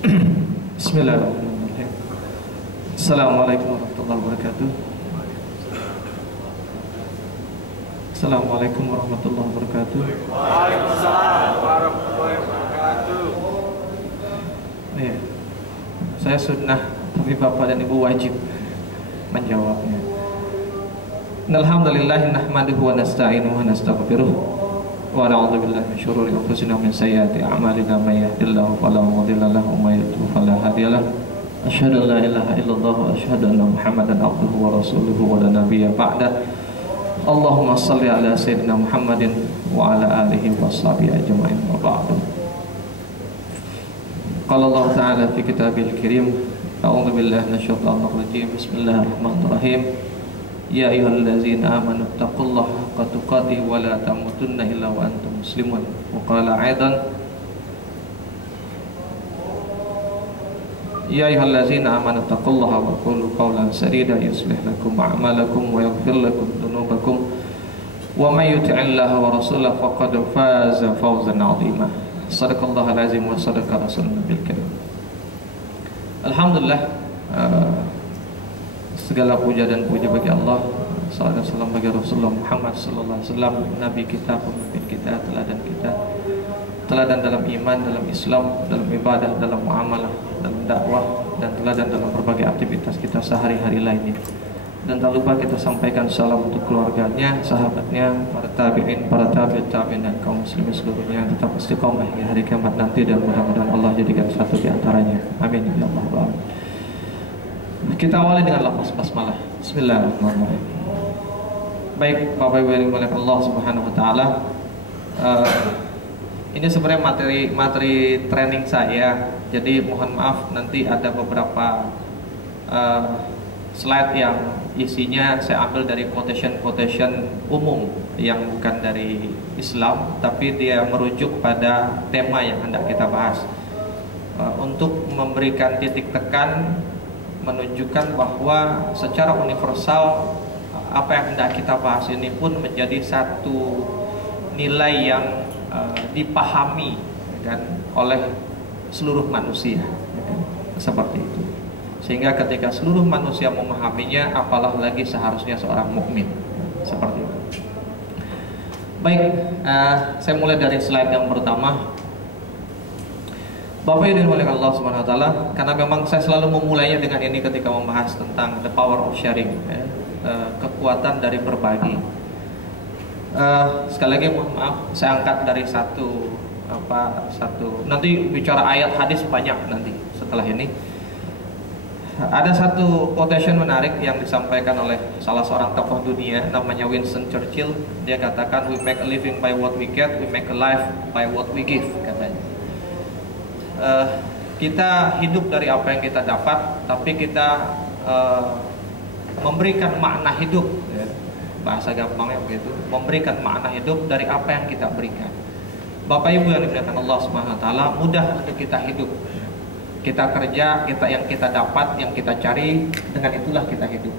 Bismillahirrahmanirrahim. Assalamualaikum warahmatullahi wabarakatuh. Assalamualaikum warahmatullahi wabarakatuh. Waalaikumsalam warahmatullahi wabarakatuh. Ya, saya sunnah, tapi bapak dan ibu wajib menjawabnya. Alhamdulillah nahmaduhu wa nasta'inuhu wa nastaghfiruh wa na'udzu billahi min syururi anfusina wa min sayyiati a'malina may yahdihillahu fala mudilla lahu wa may yudlil fala hadiya lahu. Asyhadu an la ilaha illallah wa asyhadu anna Muhammadan abduhu wa rasuluhu wa la nabiyya ba'da. Allahumma shalli ala sayyidina Muhammadin wa ala alihi wa sahbihi ajma'in wa ba'du. Qala Allah ta'ala fi kitabil karim, a'udzu billahi minasyaitonir rajim. Bismillahirrahmanirrahim. Ya ayyuhallazina amanu taqullaha haqqa tuqatih wa la tamutunna illa wa antum muslimun. Wa qala aidan Ya ayyuhallazina amanu taqullaha wa qulu qawlan sadida yuslih lakum a'malakum wa yaghfir lakum dhunubakum wa may yuti'illaha wa rasulahu faqad faza fawzan 'azima. Shadaqallahul azim wa shadaqa rasulun bil karim. Alhamdulillah, segala puja dan puja bagi Allah, salam dan salam bagi Rasulullah Muhammad sallallahu alaihi wasallam, nabi kita, pemimpin kita, teladan dalam iman, dalam Islam, dalam ibadah, dalam muamalah, dalam dakwah, dan teladan dalam berbagai aktivitas kita sehari-hari lainnya. Dan tak lupa kita sampaikan salam untuk keluarganya, sahabatnya, para tabi'in, para tabi'ut tabi'in, dan kaum muslimin seluruhnya yang tetap istiqomah hingga hari kiamat nanti, dan mudah-mudahan Allah jadikan satu di antaranya. Amin ya Allah. Kita awali dengan lafaz basmalah. Bismillahirrahmanirrahim. Baik, Bapak Ibu yang dimuliakan Allah Subhanahu wa taala. Ini sebenarnya materi training saya. Jadi mohon maaf nanti ada beberapa slide yang isinya saya ambil dari quotation umum yang bukan dari Islam, tapi dia merujuk pada tema yang hendak kita bahas. Untuk memberikan titik tekan, menunjukkan bahwa secara universal apa yang hendak kita bahas ini pun menjadi satu nilai yang dipahami kan, oleh seluruh manusia kan, seperti itu. Sehingga ketika seluruh manusia memahaminya, apalah lagi seharusnya seorang mukmin, seperti itu. Baik, saya mulai dari slide yang pertama. Bapak Ibu dimuliakan Allah Subhanahu wa taala, karena memang saya selalu memulainya dengan ini ketika membahas tentang the power of sharing, ya, kekuatan dari berbagi. Sekali lagi mohon maaf, saya angkat dari satu nanti bicara ayat hadis banyak nanti setelah ini. Ada satu quotation menarik yang disampaikan oleh salah seorang tokoh dunia namanya Winston Churchill. Dia katakan, we make a living by what we get, we make a life by what we give, katanya. Kita hidup dari apa yang kita dapat, tapi kita memberikan makna hidup, ya, bahasa gampangnya begitu, memberikan makna hidup dari apa yang kita berikan. Bapak Ibu yang dimuliakan Allah Subhanahu wa taala, mudah untuk kita hidup. Kita kerja, yang kita dapat, yang kita cari, dengan itulah kita hidup.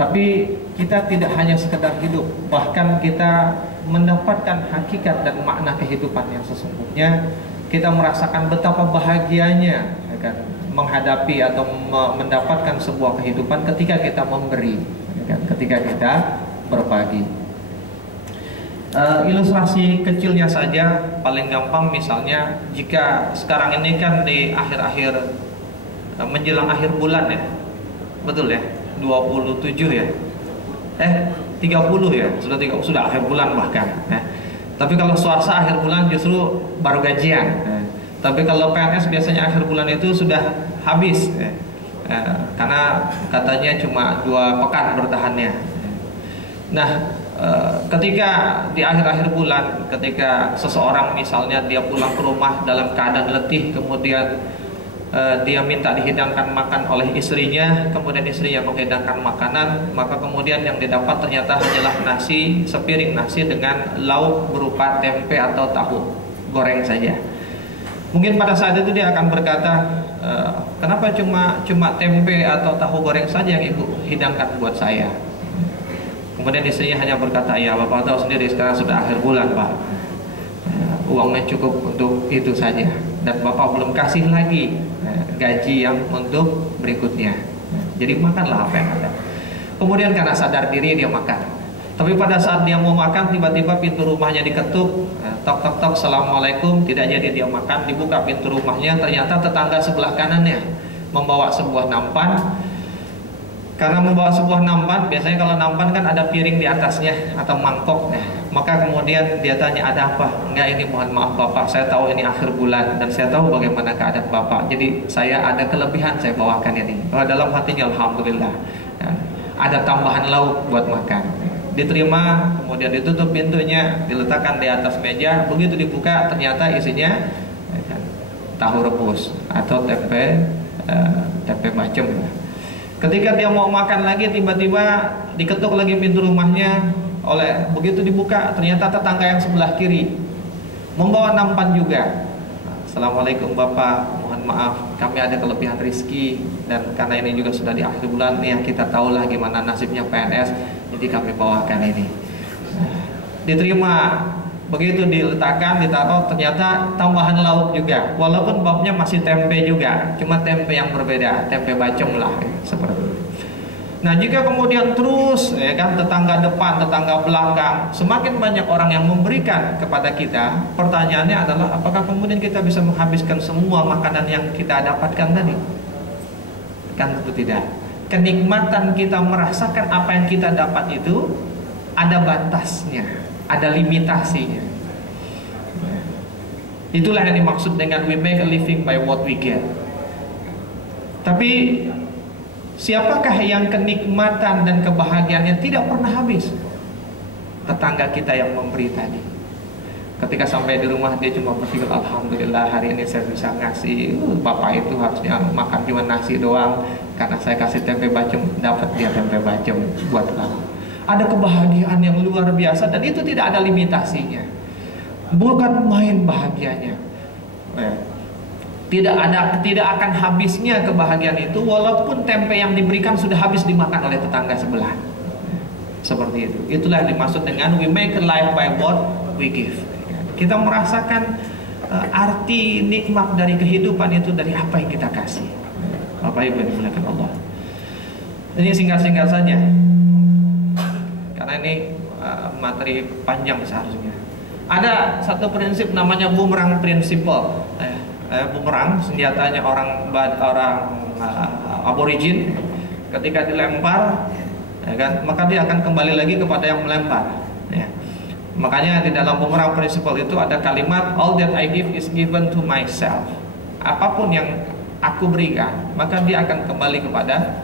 Tapi kita tidak hanya sekedar hidup, bahkan kita mendapatkan hakikat dan makna kehidupan yang sesungguhnya. Kita merasakan betapa bahagianya, ya kan, menghadapi atau mendapatkan sebuah kehidupan ketika kita memberi, ya kan, ketika kita berbagi. Ilustrasi kecilnya saja, paling gampang misalnya, jika sekarang ini kan di akhir-akhir menjelang akhir bulan ya, betul ya, 27 ya, 30 ya, sudah akhir bulan bahkan. Tapi kalau swasta akhir bulan justru baru gajian. Tapi kalau PNS biasanya akhir bulan itu sudah habis, karena katanya cuma 2 pekan bertahannya. Nah, ketika di akhir-akhir bulan, ketika seseorang misalnya dia pulang ke rumah dalam keadaan letih, kemudian dia minta dihidangkan makan oleh istrinya, kemudian istrinya menghidangkan makanan, maka kemudian yang didapat ternyata hanyalah nasi, sepiring nasi dengan lauk berupa tempe atau tahu goreng saja. Mungkin pada saat itu dia akan berkata, kenapa cuma tempe atau tahu goreng saja yang ibu hidangkan buat saya? Kemudian istrinya hanya berkata, ya bapak tahu sendiri sekarang sudah akhir bulan pak, uangnya cukup untuk itu saja, dan bapak belum kasih lagi gaji yang untuk berikutnya. Jadi makanlah apa yang ada. Kemudian karena sadar diri dia makan. Tapi pada saat dia mau makan, tiba-tiba pintu rumahnya diketuk, tok tok tok, assalamualaikum, tidak jadi dia makan. Dibuka pintu rumahnya, ternyata tetangga sebelah kanannya membawa sebuah nampan. Karena membawa sebuah nampan, biasanya kalau nampan kan ada piring di atasnya atau mangkok. Maka kemudian dia tanya, ada apa? Enggak, ini mohon maaf Bapak, saya tahu ini akhir bulan dan saya tahu bagaimana keadaan Bapak. Jadi saya ada kelebihan, saya bawakan ini. Dalam hatinya alhamdulillah, ada tambahan lauk buat makan. Diterima, kemudian ditutup pintunya, diletakkan di atas meja. Begitu dibuka, ternyata isinya tahu rebus atau tempe bacem. Ketika dia mau makan lagi, tiba-tiba diketuk lagi pintu rumahnya. Begitu dibuka, ternyata tetangga yang sebelah kiri membawa nampan juga. Assalamualaikum Bapak, mohon maaf, kami ada kelebihan rizki, dan karena ini juga sudah di akhir bulan, ya kita tahulah gimana nasibnya PNS, jadi kami bawakan ini. Diterima, begitu diletakkan, ditaruh, ternyata tambahan lauk juga, walaupun babnya masih tempe juga, cuma tempe yang berbeda, tempe bacem lah, seperti itu. Nah, jika kemudian terus, ya kan, tetangga depan, tetangga belakang, semakin banyak orang yang memberikan kepada kita, pertanyaannya adalah apakah kemudian kita bisa menghabiskan semua makanan yang kita dapatkan tadi? Kan tentu tidak. Kenikmatan kita merasakan apa yang kita dapat itu ada batasnya, ada limitasinya. Itulah yang dimaksud dengan we make a living by what we get. Tapi siapakah yang kenikmatan dan kebahagiaannya tidak pernah habis? Tetangga kita yang memberi tadi. Ketika sampai di rumah dia cuma berpikir, alhamdulillah hari ini saya bisa ngasih. Bapak itu harusnya makan cuma nasi doang, karena saya kasih tempe bacem, dapat dia tempe bacem buat kamu. Ada kebahagiaan yang luar biasa dan itu tidak ada limitasinya. Bukan main bahagianya. Tidak akan habisnya kebahagiaan itu, walaupun tempe yang diberikan sudah habis dimakan oleh tetangga sebelah. Seperti itu. Itulah yang dimaksud dengan we make a life by what we give. Kita merasakan arti nikmat dari kehidupan itu dari apa yang kita kasih. Bapak Ibu yang dimuliakan Allah. Ini singkat-singkat saja, karena ini materi panjang seharusnya. Ada satu prinsip namanya boomerang principle. Bumerang, senjatanya orang aborigin, ketika dilempar, ya kan, maka dia akan kembali lagi kepada yang melempar. Ya. Makanya di dalam bumerang principle itu ada kalimat all that I give is given to myself. Apapun yang aku berikan, maka dia akan kembali kepada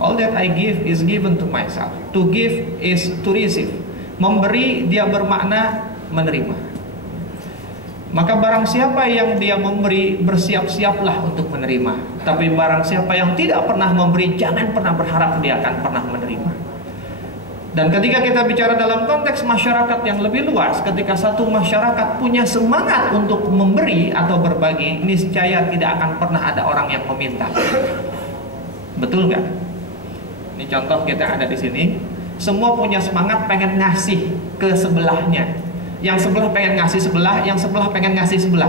all that I give is given to myself. To give is to receive. Memberi dia bermakna menerima. Maka barang siapa yang dia memberi, bersiap-siaplah untuk menerima. Tapi barang siapa yang tidak pernah memberi, jangan pernah berharap dia akan pernah menerima. Dan ketika kita bicara dalam konteks masyarakat yang lebih luas, ketika satu masyarakat punya semangat untuk memberi atau berbagi, niscaya tidak akan pernah ada orang yang meminta. Betul nggak? Ini contoh kita ada di sini, semua punya semangat pengen ngasih ke sebelahnya. Yang sebelah pengen ngasih sebelah, yang sebelah pengen ngasih sebelah.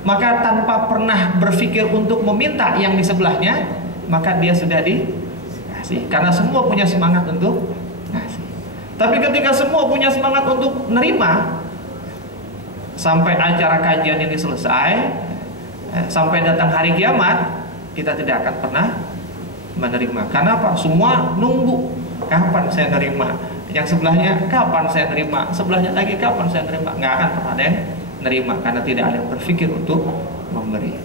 Maka tanpa pernah berpikir untuk meminta yang di sebelahnya, maka dia sudah dikasih. Karena semua punya semangat untuk ngasih. Tapi ketika semua punya semangat untuk menerima, sampai acara kajian ini selesai, sampai datang hari kiamat, kita tidak akan pernah menerima. Karena apa? Semua nunggu kapan saya nerima. Yang sebelahnya kapan saya terima, sebelahnya lagi kapan saya terima. Nggak akan pernah ada yang nerima, karena tidak ada yang berpikir untuk memberi.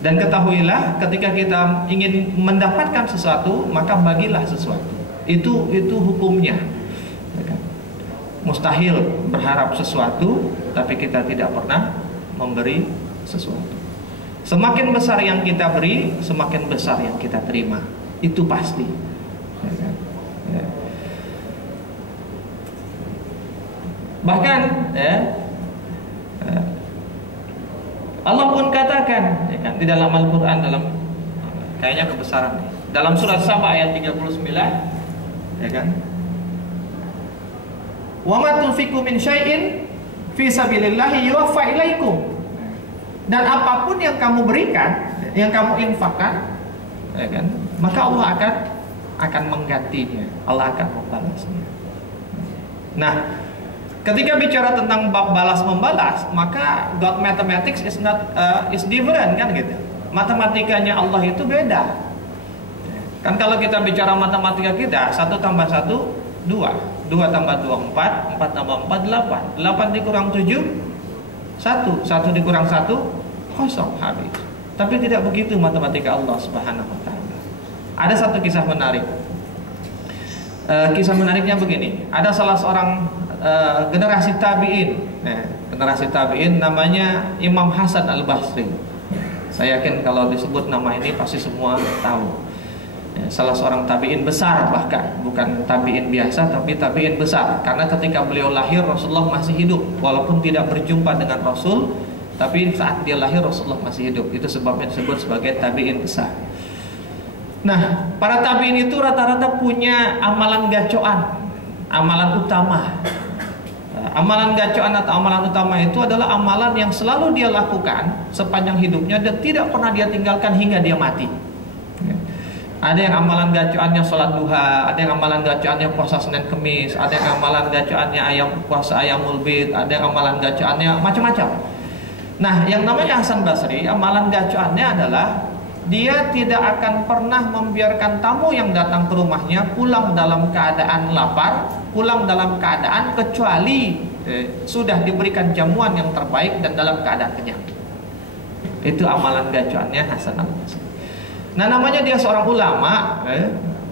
Dan ketahuilah, ketika kita ingin mendapatkan sesuatu, maka bagilah sesuatu. Itu hukumnya. Mustahil berharap sesuatu tapi kita tidak pernah memberi sesuatu. Semakin besar yang kita beri, semakin besar yang kita terima. Itu pasti. Bahkan Allah pun katakan, ya kan, di dalam Al-Quran, dalam kayaknya kebesaran, dalam surat Saba ayat 39, ya kan, wa ma tunfiqu min syai'in fi sabilillahi yuwaffa ilaikum. Dan apapun yang kamu berikan, yang kamu infakkan, ya kan, maka Allah akan menggantinya, Allah akan membalasnya. Nah, ketika bicara tentang bab balas membalas, maka God mathematics is different, kan gitu. Matematikanya Allah itu beda. Kan kalau kita bicara matematika kita, 1 tambah 1 2, 2 tambah 2 4, 4 tambah 4 8, 8 dikurang 7 1, 1 dikurang 1 kosong, habis. Tapi tidak begitu matematika Allah Subhanahu wa taala. Ada satu kisah menarik. Kisah menariknya begini. Ada salah seorang generasi tabi'in. Nah, generasi tabi'in namanya Imam Hasan Al-Basri. Saya yakin kalau disebut nama ini pasti semua tahu. Salah seorang tabi'in besar, bahkan bukan tabi'in biasa tapi tabi'in besar, karena ketika beliau lahir Rasulullah masih hidup, walaupun tidak berjumpa dengan Rasul, tapi saat dia lahir Rasulullah masih hidup. Itu sebabnya disebut sebagai tabi'in besar. Nah, para tabi'in itu rata-rata punya amalan gacoan, amalan utama. Amalan gacoan atau amalan utama itu adalah amalan yang selalu dia lakukan sepanjang hidupnya dan tidak pernah dia tinggalkan hingga dia mati. Ada yang amalan gacoannya sholat duha, ada yang amalan gacoannya puasa Senin Kemis, ada yang amalan gacoannya puasa Ayyamul Bid, ada yang amalan gacoannya macam-macam. Nah, yang namanya Hasan Basri, amalan gacoannya adalah dia tidak akan pernah membiarkan tamu yang datang ke rumahnya pulang dalam keadaan lapar, pulang dalam keadaan kecuali sudah diberikan jamuan yang terbaik dan dalam keadaan kenyang. Itu amalan gacoannya Hasan Basri. Nah, namanya dia seorang ulama,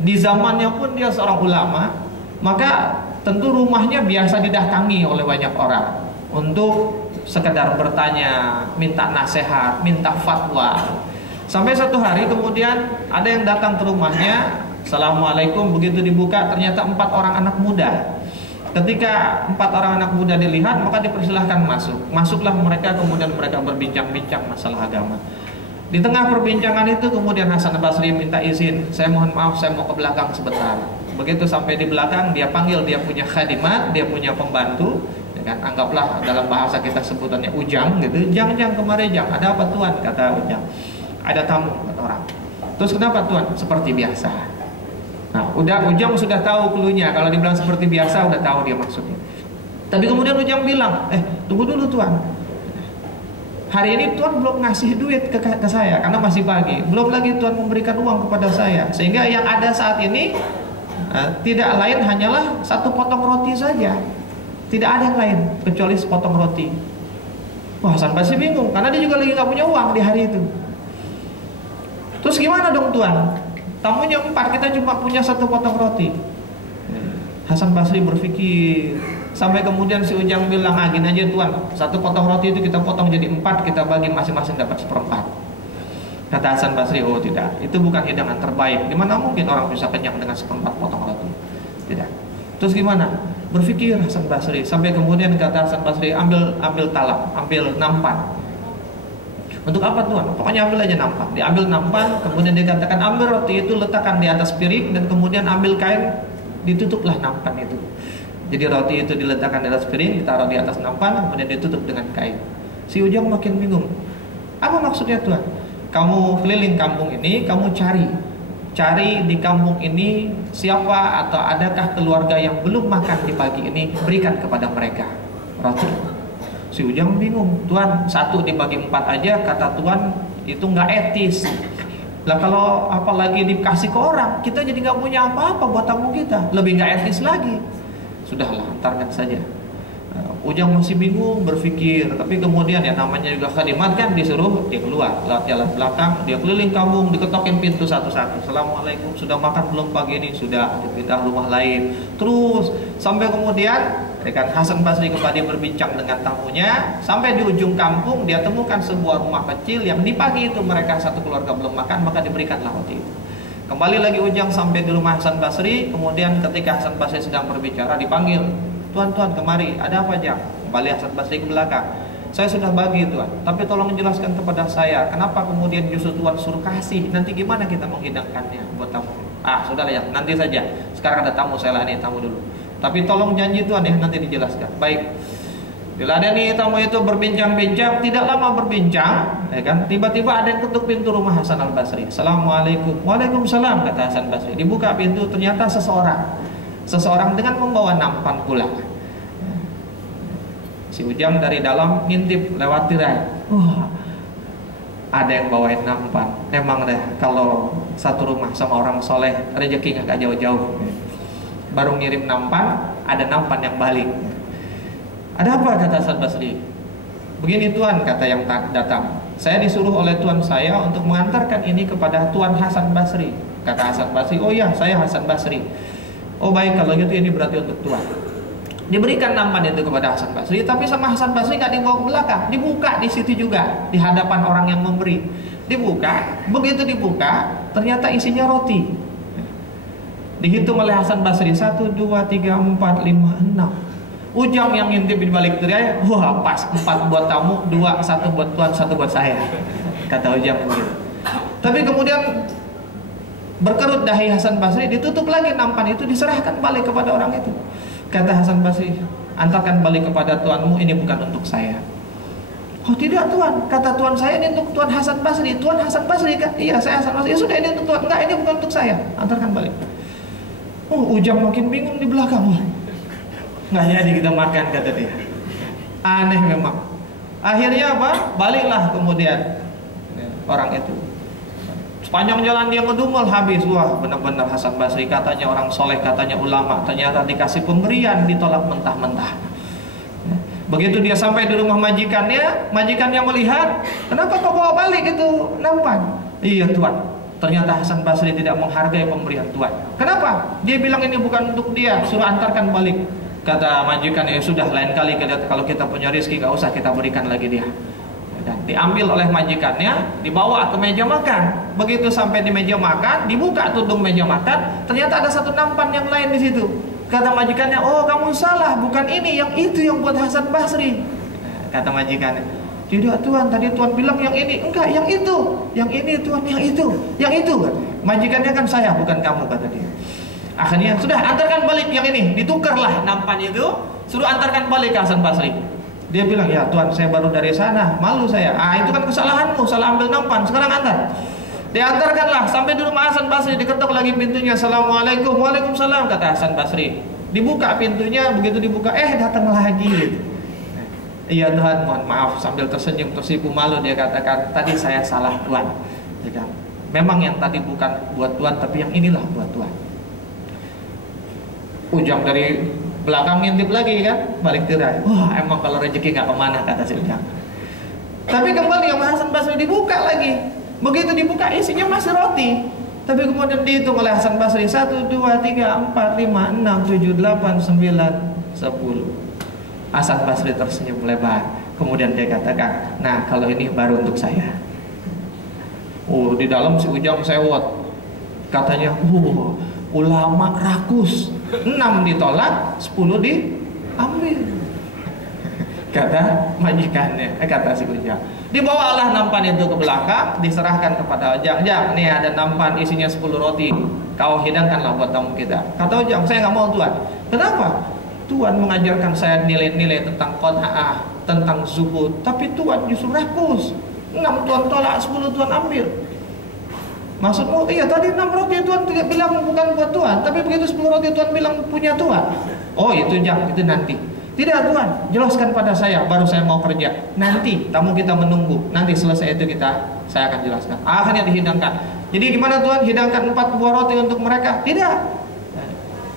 di zamannya pun dia seorang ulama, maka tentu rumahnya biasa didatangi oleh banyak orang untuk sekedar bertanya, minta nasihat, minta fatwa. Sampai satu hari kemudian ada yang datang ke rumahnya, Assalamualaikum, begitu dibuka ternyata 4 orang anak muda. Ketika 4 orang anak muda dilihat, maka dipersilahkan masuk. Masuklah mereka, kemudian mereka berbincang-bincang masalah agama. Di tengah perbincangan itu kemudian Hasan Basri minta izin, saya mohon maaf, saya mau ke belakang sebentar. Begitu sampai di belakang, dia panggil dia punya khadimat, dia punya pembantu, ya kan? Anggaplah dalam bahasa kita sebutannya ujang gitu. Jang kemari jang, ada apa tuan? Kata ujang. Ada tamu, kata orang. Terus kenapa tuan? Seperti biasa. Nah, ujang sudah tahu cluenya. Kalau dibilang seperti biasa, udah tahu dia maksudnya. Tapi kemudian ujang bilang, tunggu dulu tuan. Hari ini Tuhan belum ngasih duit ke saya karena masih pagi. Belum lagi Tuhan memberikan uang kepada saya. Sehingga yang ada saat ini tidak lain hanyalah 1 potong roti saja. Tidak ada yang lain kecuali sepotong roti. Wah, Hasan Basri bingung karena dia juga lagi gak punya uang di hari itu. Terus gimana dong Tuhan? Tamunya 4, kita cuma punya 1 potong roti. Hasan Basri berpikir. Sampai kemudian si ujang bilang, gini aja tuan, 1 potong roti itu kita potong jadi 4, kita bagi masing-masing dapat 1/4. Kata Hasan Basri, oh tidak, itu bukan hidangan terbaik. Dimana mungkin orang bisa kenyang dengan 1/4 potong roti? Tidak. Terus gimana? Berpikir Hasan Basri. Sampai kemudian kata Hasan Basri, ambil talam, ambil nampan. Untuk apa tuan? Pokoknya ambil aja nampan. Diambil nampan, kemudian dia katakan, ambil roti itu letakkan di atas piring dan kemudian ambil kain, ditutuplah nampan itu. Jadi roti itu diletakkan di atas piring, ditaruh di atas nampan, kemudian ditutup dengan kain. Si ujang makin bingung. Apa maksudnya Tuhan? Kamu keliling kampung ini, kamu cari di kampung ini siapa atau adakah keluarga yang belum makan di pagi ini, berikan kepada mereka roti. Si ujang bingung. Tuhan, 1 dibagi 4 aja, kata Tuhan itu nggak etis. Lah kalau apalagi dikasih ke orang, kita jadi nggak punya apa-apa buat tamu kita, lebih nggak etis lagi. Sudahlah, antarkan saja. Ujang masih bingung, berpikir. Tapi kemudian ya namanya juga khadimat kan, disuruh dia keluar lewat jalan belakang, dia keliling kampung, diketokin pintu satu-satu. Assalamualaikum, sudah makan belum pagi ini? Sudah. Dipindah rumah lain. Terus sampai kemudian kan Hasan Basri kembali berbincang dengan tamunya. Sampai di ujung kampung dia temukan sebuah rumah kecil yang di pagi itu mereka 1 keluarga belum makan, maka diberikanlah roti itu. Kembali lagi ujang sampai di rumah Hasan Basri. Kemudian ketika Hasan Basri sedang berbicara, dipanggil, Tuan kemari, ada apa Jang? Kembali Hasan Basri ke belakang. Saya sudah bagi Tuan, tapi tolong menjelaskan kepada saya, kenapa kemudian justru Tuan suruh kasih? Nanti gimana kita menghidangkannya buat tamu? Sudahlah ya, nanti saja. Sekarang ada tamu, saya layani tamu dulu. Tapi tolong janji Tuan ya, nanti dijelaskan. Baik. Diladeni tamu itu berbincang-bincang, tidak lama berbincang, ya kan? Tiba-tiba ada yang ketuk pintu rumah Hasan Al Basri. Assalamualaikum. Waalaikumsalam, kata Hasan Basri. Dibuka pintu, ternyata seseorang dengan membawa nampan pula. Si Ujang dari dalam ngintip lewat tirai. Wah, ada yang bawain nampan. Emang deh, kalau satu rumah sama orang soleh, rezeki nggak jauh-jauh. Baru ngirim nampan, ada nampan yang balik. Ada apa, kata Hasan Basri? Begini tuan, kata yang datang. Saya disuruh oleh tuan saya untuk mengantarkan ini kepada tuan Hasan Basri. Kata Hasan Basri, oh iya, saya Hasan Basri. Oh baik, kalau gitu ini berarti untuk tuan. Diberikan nampan itu kepada Hasan Basri, tapi sama Hasan Basri nggak dibawa ke belakang, dibuka di situ juga, di hadapan orang yang memberi. Dibuka, begitu dibuka, ternyata isinya roti. Dihitung oleh Hasan Basri, 1, 2, 3, 4, 5, 6. Ujang yang ngintip di balik tirai, wah pas, 4 buat tamu, 2, 1 buat tuan, 1 buat saya, kata Ujang begitu. Tapi kemudian berkerut dahi Hasan Basri, ditutup lagi nampan itu, diserahkan balik kepada orang itu. Kata Hasan Basri, antarkan balik kepada tuanmu, ini bukan untuk saya. Oh tidak tuan, kata tuan saya ini untuk tuan Hasan Basri. Tuan Hasan Basri kan? Iya saya Hasan Basri. Ya sudah, ini untuk tuan. Enggak, ini bukan untuk saya, antarkan balik. Oh Ujang makin bingung di belakang. Nggak jadi kita makan, kata dia. Aneh memang. Akhirnya apa? Baliklah kemudian orang itu. Sepanjang jalan dia ngedumel habis. Wah benar-benar Hasan Basri, katanya orang soleh, katanya ulama, ternyata dikasih pemberian ditolak mentah-mentah. Begitu dia sampai di rumah majikannya melihat, kenapa kau bawa balik itu nampan? Iya tuan, ternyata Hasan Basri tidak menghargai pemberian tuan. Kenapa? Dia bilang ini bukan untuk dia, suruh antarkan balik. Kata majikan, ya sudah, lain kali kalau kita punya rezeki gak usah kita berikan lagi dia. Dan diambil oleh majikannya, dibawa ke meja makan. Begitu sampai di meja makan, dibuka tudung meja makan, ternyata ada satu nampan yang lain di situ. Kata majikannya, oh kamu salah, bukan ini, yang itu yang buat Hasan Basri. Kata majikannya, tidak tuan, tadi tuan bilang yang ini. Enggak, yang itu, yang ini tuan, yang itu, yang itu. Majikannya kan saya, bukan kamu, kata dia. Akhirnya sudah, antarkan balik yang ini. Ditukarlah nampan itu, suruh antarkan balik ke Hasan Basri. Dia bilang, ya tuan saya baru dari sana, malu saya. Itu kan kesalahanmu, salah ambil nampan, sekarang antar. Diantarkanlah sampai di rumah Hasan Basri, diketuk lagi pintunya. Assalamualaikum. Waalaikumsalam, kata Hasan Basri. Dibuka pintunya, begitu dibuka, datang lagi. Iya Tuhan, mohon maaf. Sambil tersenyum, tersipu malu, dia katakan, tadi saya salah tuan. Memang yang tadi bukan buat tuan, tapi yang inilah buat tuan. Ujang dari belakang ngintip lagi kan, balik tirai. Wah emang kalau rezeki nggak kemana, kata si Ujang. Tapi kembali yang Hasan Basri, dibuka lagi. Begitu dibuka isinya masih roti. Tapi kemudian dihitung oleh Hasan Basri, 1, 2, 3, 4, 5, 6, 7, 8, 9, 10. Hasan Basri tersenyum lebar. Kemudian dia katakan, nah kalau ini baru untuk saya. Di dalam si Ujang sewot. Katanya, ulama rakus, 6 ditolak, 10 diambil. Kata majikannya, kata si Ujang. Dibawalah nampan itu ke belakang, diserahkan kepada Ujang. Jang, nih ada nampan isinya 10 roti, kau hidangkanlah buat tamu kita. Kata Ujang, saya nggak mau tuan. Kenapa? Tuan mengajarkan saya nilai-nilai tentang qanaah, tentang zuhud, tapi tuan justru rakus. 6 tuan tolak, 10 tuan ambil. Maksudmu, iya tadi 6 roti tuan tidak bilang bukan buat tuan, tapi begitu 10 roti tuan bilang punya tuan. Oh itu Jang, itu nanti. Tidak tuan, jelaskan pada saya, baru saya mau kerja. Nanti tamu kita menunggu, nanti selesai itu saya akan jelaskan. Akhirnya dihidangkan. Jadi gimana tuan, hidangkan 4 buah roti untuk mereka? Tidak,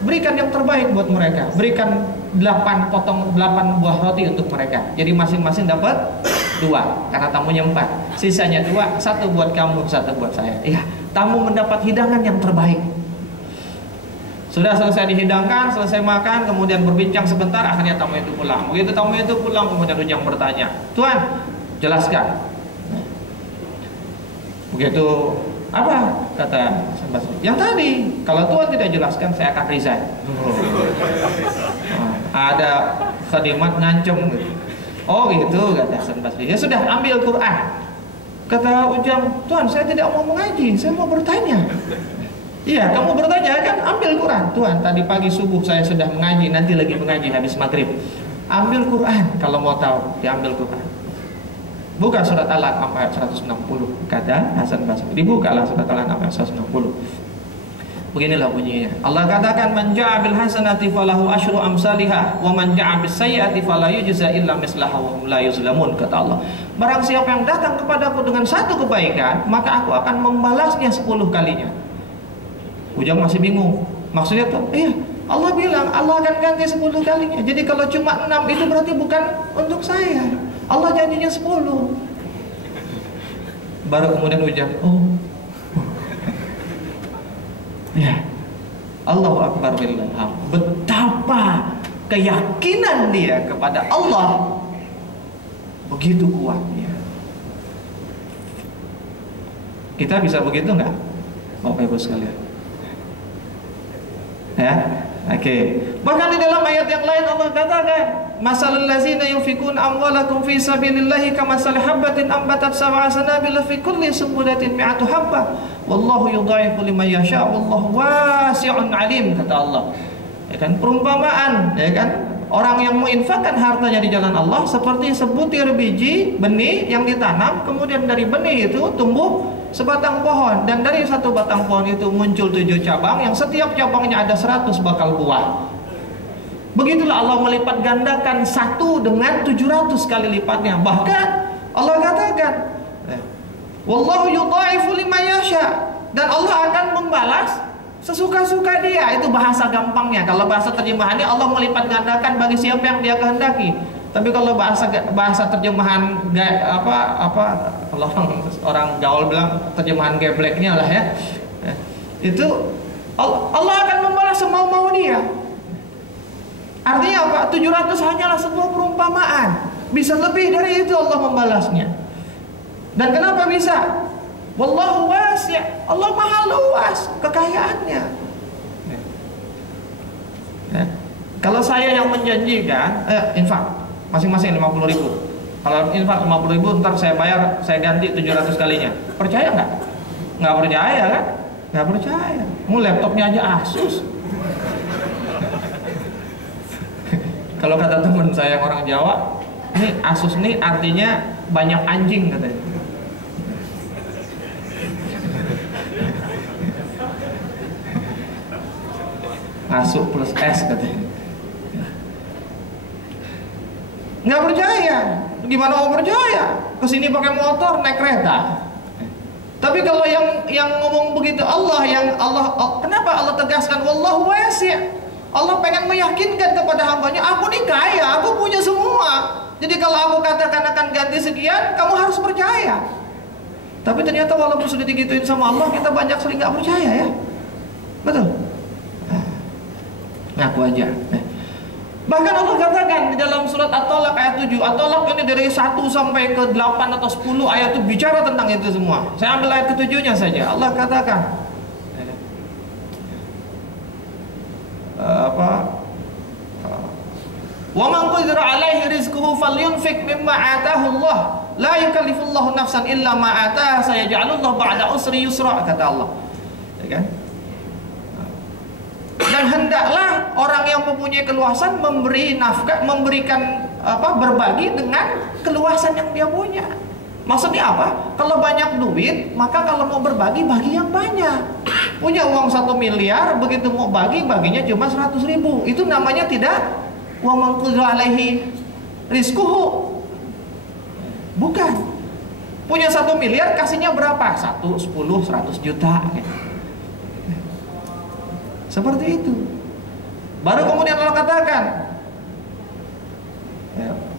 berikan yang terbaik buat mereka. Berikan 8 buah roti untuk mereka. Jadi masing-masing dapat 2, karena tamunya 4. Sisanya 2, 1 buat kamu, 1 buat saya. Iya, tamu mendapat hidangan yang terbaik. Sudah selesai dihidangkan, selesai makan, kemudian berbincang sebentar, akhirnya tamu itu pulang. Begitu tamu itu pulang, kemudian Ujang bertanya, tuan, jelaskan. Begitu, apa? Kata Basri, yang tadi, kalau tuan tidak jelaskan, saya akan resign. Ada khadimat ngancem gitu. Oh gitu, kata Hasan Basri. Ya sudah, ambil Quran. Kata Ujang, tuan saya tidak mau mengaji, saya mau bertanya. Iya, kamu bertanya kan, ambil Quran. Tuan, tadi pagi subuh saya sudah mengaji, nanti lagi mengaji habis maghrib. Ambil Quran kalau mau tahu, diambil Quran. Buka surat Al-An'am ayat 160, kata Hasan Basri. Dibukalah surat Al-An'am ayat 160. Beginilah bunyinya. Allah katakan, man ja'a bil hasanati falahu asyru amsalihha wa man ja'a bis sayyi'ati fala yujza illa mislaha wa hum la yuzlamun, kata Allah. Barang siapa yang datang kepadaku dengan satu kebaikan, maka aku akan membalasnya 10 kalinya. Ujang masih bingung. Maksudnya tuh, iya, Allah bilang Allah akan ganti 10 kalinya. Jadi kalau cuma 6 itu berarti bukan untuk saya. Allah janjinya 10. Baru kemudian Ujang, oh. Ya, Allahu Akbar billah. Betapa keyakinan dia kepada Allah begitu kuatnya. Kita bisa begitu nggak, Bapak Ibu sekalian? Ya, oke. Bahkan di dalam ayat yang lain Allah katakan, masalul ladzina yunfikuna amwalakum fi sabilillahi kamathali habatin ambatat sab'a sanabila fi kulli sunbulatin mi'atu habbah wallahu yudha'ifu liman yasha wallahu wasi'un alim, kata Allah. Ya kan, perumpamaan, ya kan, orang yang menginfakkan hartanya di jalan Allah seperti sebutir biji benih yang ditanam, kemudian dari benih itu tumbuh sebatang pohon, dan dari satu batang pohon itu muncul 7 cabang yang setiap cabangnya ada 100 bakal buah. Begitulah Allah melipat gandakan 1 dengan 700 kali lipatnya. Bahkan Allah katakan, wallahu yudha'ifu liman yasha, dan Allah akan membalas sesuka-suka dia. Itu bahasa gampangnya. Kalau bahasa terjemahannya, Allah melipat gandakan bagi siapa yang dia kehendaki. Tapi kalau bahasa terjemahan kalau orang gaul bilang terjemahan gebleknya lah ya, itu Allah akan membalas semau-mau dia. Artinya apa? 700 hanyalah sebuah perumpamaan. Bisa lebih dari itu Allah membalasnya. Dan kenapa bisa? Wallahu wasi', Allah maha luas kekayaannya. Ya. Kalau saya yang menjanjikan infak masing-masing 50.000. Kalau infak 50.000, ntar saya bayar, saya ganti 700 kalinya. Percaya nggak? Nggak percaya kan? Nggak percaya. Mau laptopnya aja Asus. Kalau kata teman saya yang orang Jawa, ini Asus nih artinya banyak anjing katanya. Asus plus S katanya. Nggak percaya. Gimana mau percaya? Kesini pakai motor, naik kereta. Tapi kalau yang ngomong begitu Allah, kenapa Allah tegaskan wallahu wasi'? Allah pengen meyakinkan kepada hambanya, aku nih kaya, aku punya semua. Jadi kalau aku katakan akan ganti sekian, kamu harus percaya. Tapi ternyata walaupun sudah digituin sama Allah, kita banyak sering nggak percaya ya. Betul? Ngaku aja. Bahkan Allah katakan di dalam surat At-Talaq ayat 7, At-Talaq ini dari 1 sampai ke 8 atau 10 ayat itu bicara tentang itu semua. Saya ambil ayat ke-7-nya saja. Allah katakan wa man qadira alaihi rizquhu falyunfik mimma atahu Allah la yukallifullahu nafsan illa ma ataha sayaj'alullahu ba'da usri yusra, kata Allah. Ya kan? Dan hendaklah orang yang mempunyai keluasan memberi nafkah, memberikan berbagi dengan keluasan yang dia punya. Maksudnya apa? Kalau banyak duit, maka kalau mau berbagi, bagi yang banyak. Punya uang 1 miliar, begitu mau bagi, baginya cuma 100.000. Itu namanya tidak wa man qadira alaihi rizquhu. Bukan. Punya 1 miliar, kasihnya berapa? 1, 10, 100 juta. Seperti itu. Baru kemudian Allah katakan,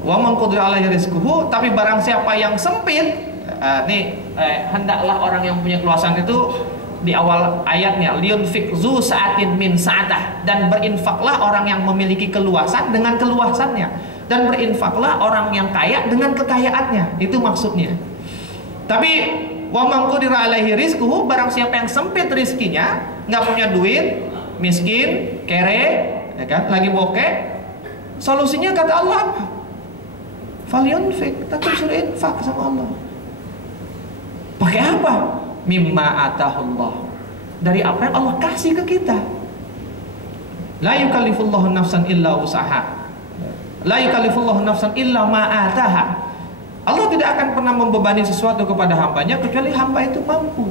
wa man qadira alaihi rizquhu, tapi barang siapa yang sempit, hendaklah orang yang punya keluasan itu di awal ayatnya liyunfik zu sa'atin min sa'atah, dan berinfaklah orang yang memiliki keluasan dengan keluasannya, dan berinfaklah orang yang kaya dengan kekayaannya. Itu maksudnya. Tapi wa man qadira alaihi rizquhu, barang siapa yang sempit rizkinya, nggak punya duit, miskin, kere, ya kan, lagi bokeh, solusinya kata Allah apa? Falyunfik, tetap suruh infak sama Allah. Pakai apa? Mimma atahullah, dari apa yang Allah kasih ke kita. La yukallifullahu nafsan illa usaha. La yukallifullahu nafsan illa ma ataha. Allah tidak akan pernah membebani sesuatu kepada hambanya kecuali hamba itu mampu.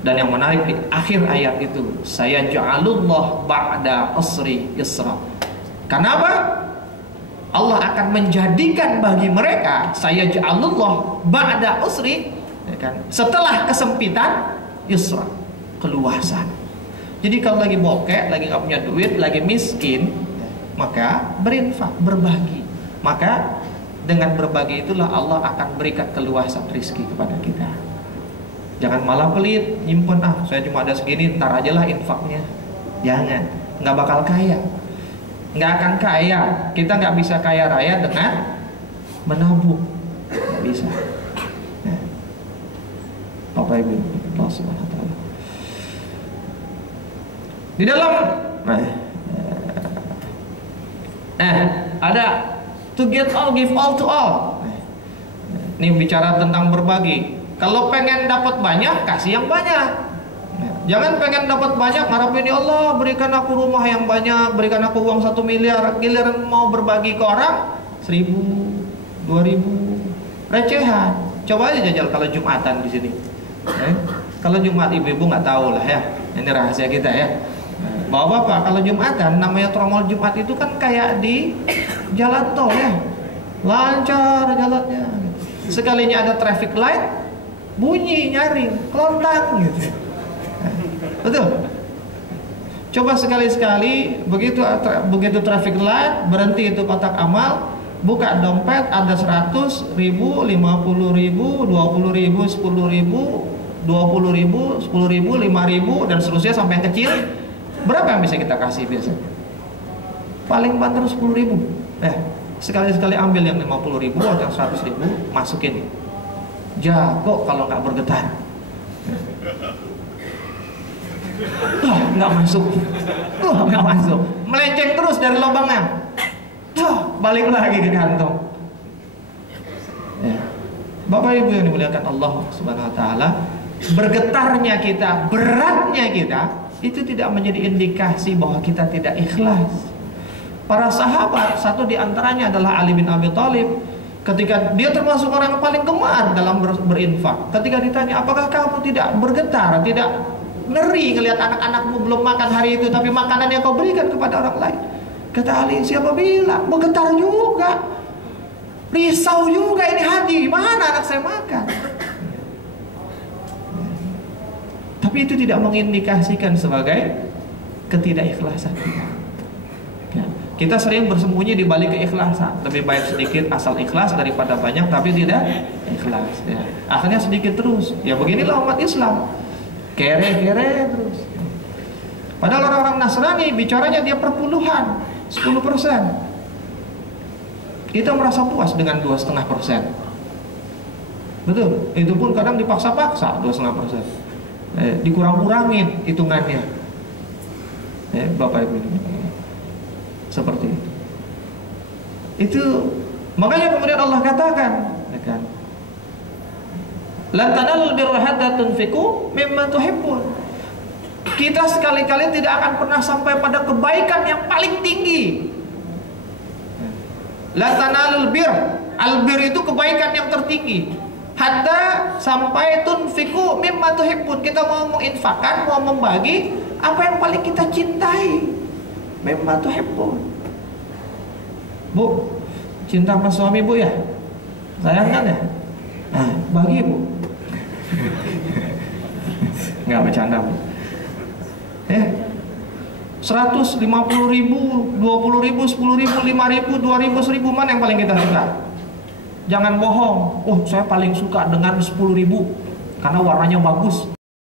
Dan yang menarik di akhir ayat itu, saya ja'alullah ba'da usri yusra. Kenapa? Allah akan menjadikan bagi mereka, saya ja'alullah ba'da usri, ya kan? Setelah kesempitan, yusra, keluasan. Jadi kalau lagi bokek, lagi nggak punya duit, lagi miskin, maka berinfak, berbagi. Maka dengan berbagi itulah Allah akan berikan keluasan rizki kepada kita. Jangan malah pelit, nyimpen, saya cuma ada segini, ntar aja lah infaknya. Jangan, nggak bakal kaya, nggak akan kaya. Kita nggak bisa kaya raya dengan menabung, nggak bisa. Nah, Bapak Ibu, Allah Subhanahu Wa Taala. Di dalam ada to get all, give all to all. Ini bicara tentang berbagi. Kalau pengen dapat banyak, kasih yang banyak. Jangan pengen dapat banyak, ngarepin ya Allah berikan aku rumah yang banyak, berikan aku uang 1 miliar. Giliran mau berbagi ke orang 1.000, 2.000, recehan. Coba aja jajal kalau Jumatan di sini. Kalau Jumat ibu-ibu nggak tahu lah ya. Ini rahasia kita ya. Bapak-bapak, kalau Jumatan namanya tromol Jumat itu kan kayak di jalan tol ya, lancar jalannya. Sekalinya ada traffic light, bunyi nyaring, kelontang gitu. Betul. Coba sekali-sekali begitu traffic light berhenti itu kotak amal, buka dompet ada 100.000, 50.000, 20.000, 10.000, 20.000, 10.000, 5.000 dan seterusnya sampai yang kecil. Berapa yang bisa kita kasih biasanya? Paling banter 10.000. Sekali-sekali ambil yang 50.000 atau yang 100.000, masukin. Jago kalau nggak bergetar. Nggak masuk. Nggak masuk. Melenceng terus dari lubangnya. Balik lagi ke kantong. Bapak Ibu yang dimuliakan Allah Subhanahu Wa Taala, bergetarnya kita, beratnya kita, itu tidak menjadi indikasi bahwa kita tidak ikhlas. Para sahabat, satu di antaranya adalah Ali bin Abi Thalib. Ketika dia termasuk orang yang paling gemar dalam berinfak, ketika ditanya, apakah kamu tidak bergetar, tidak ngeri ngelihat anak-anakmu belum makan hari itu, tapi makanan yang kau berikan kepada orang lain? Kata Ali, siapa bilang? Bergetar juga, risau juga ini hati, gimana anak saya makan? Tapi itu tidak mengindikasikan sebagai ketidakikhlasan kita. Kita sering bersembunyi di balik keikhlasan. Lebih baik sedikit asal ikhlas daripada banyak tapi tidak ikhlas. Akhirnya sedikit terus. Ya beginilah umat Islam. Kere-kere terus. Padahal orang-orang Nasrani bicaranya dia perpuluhan, 10%. Kita merasa puas dengan 2,5%. Betul. Itu pun kadang dipaksa-paksa 2,5%. Dikurang-kurangin hitungannya. Bapak Ibu, seperti itu. Itu makanya kemudian Allah katakan, ya kan? Lan tanalul birra hatta tunfiqu mimma tuhibbun. Kita sekali-kali tidak akan pernah sampai pada kebaikan yang paling tinggi. Lan tanalul bir, albir itu kebaikan yang tertinggi. Hatta sampai tunfiku mimma tuhibbun, kita mau menginfakkan, mau membagi apa yang paling kita cintai. Mimma tuhibbun. Bu, cinta sama suami Bu ya? Sayang kan ya? Nah, bagi Bu. Nggak bercanda Bu. 150.000, 20.000, 10.000, 5.000, 2.000, 1.000, mana yang paling kita suka? Jangan bohong. Saya paling suka dengan 10.000 karena warnanya bagus.